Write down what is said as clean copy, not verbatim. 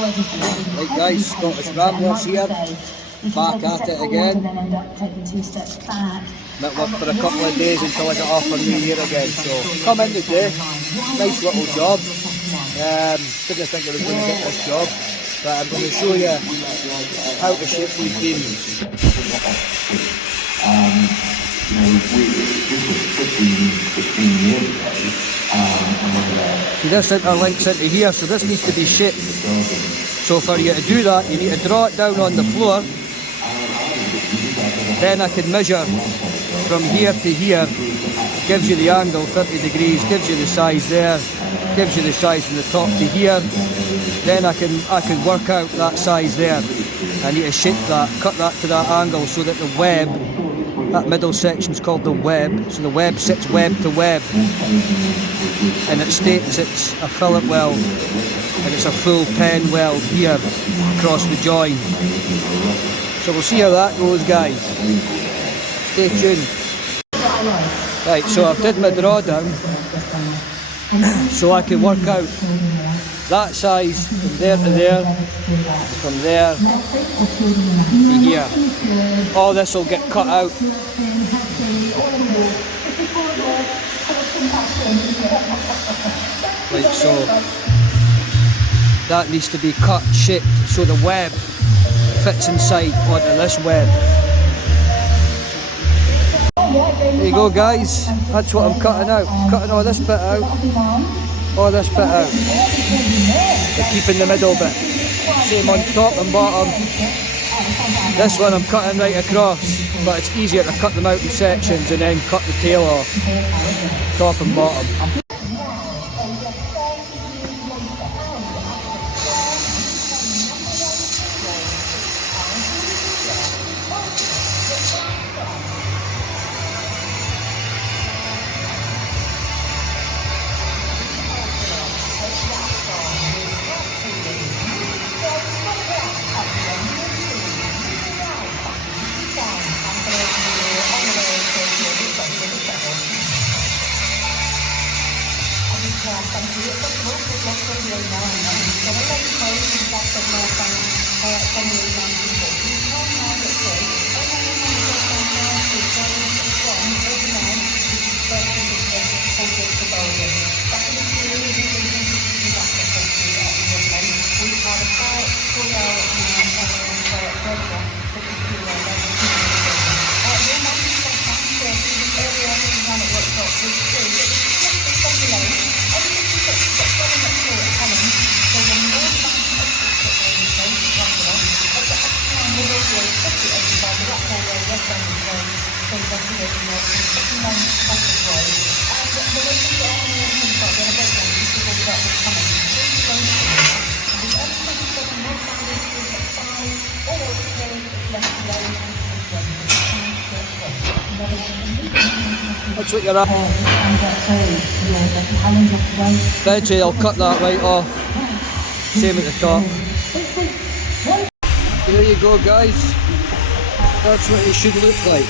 Right guys, Scottish Ramblers here, back at it again. Might work for a couple of days until I get off for New Year again, so come in today, nice little job. Didn't think I was going to get this job, but I'm going to show you how to shape these beams. See, this interlinks into here, so this needs to be shaped. So for you to do that, you need to draw it down on the floor. Then I can measure from here to here. Gives you the angle, 30 degrees, gives you the size there, gives you the size from the top to here. Then I can work out that size there. I need to shape that, cut that to that angle so that the web, that middle section is called the web, so the web sits web to web, and it states it's a fillet weld and it's a full pen weld here across the join. So we'll see how that goes, guys. Stay tuned. Right, so I've did my drawdown so I can work out that size from there to there, from there to here. All this will get cut out. Right, so that needs to be cut, shaped, so the web fits inside onto this web. There you go, guys, that's what I'm cutting out. I'm cutting all this bit out, all this bit out, but keeping the middle bit. Same on top and bottom. This one I'm cutting right across, but it's easier to cut them out in sections and then cut the tail off, top and bottom. That's what you're at. Eventually I'll cut that right off. Same at the top. There you go, guys. That's what it should look like.